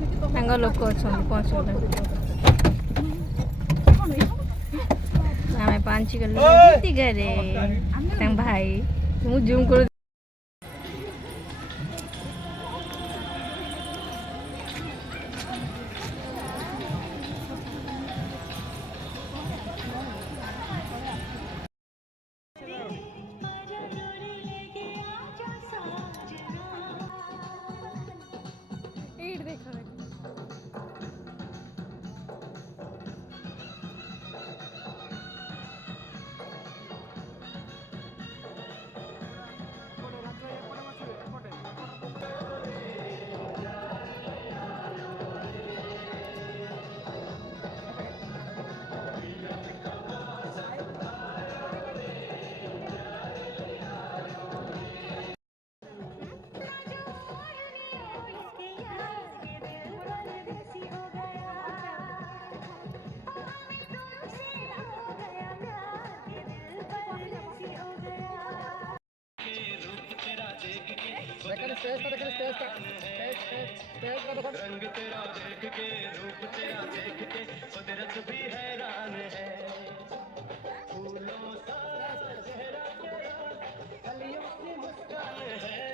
ତାଙ୍କ ଲୋକ ଅଛନ୍ତି ପହଞ୍ଚିଗଲେ। ଆମେ ପହଞ୍ଚିଗଲୁ ଦିଦି ଘରେ ତାଙ୍କ ଭାଇ ମୁଁ ଜୁମ୍ କରୁ रंग तेरा देख के रूप तेरा देख के कुदरत भी हैरान है फूलों सा चेहरा तेरा कलियों की मुस्कान है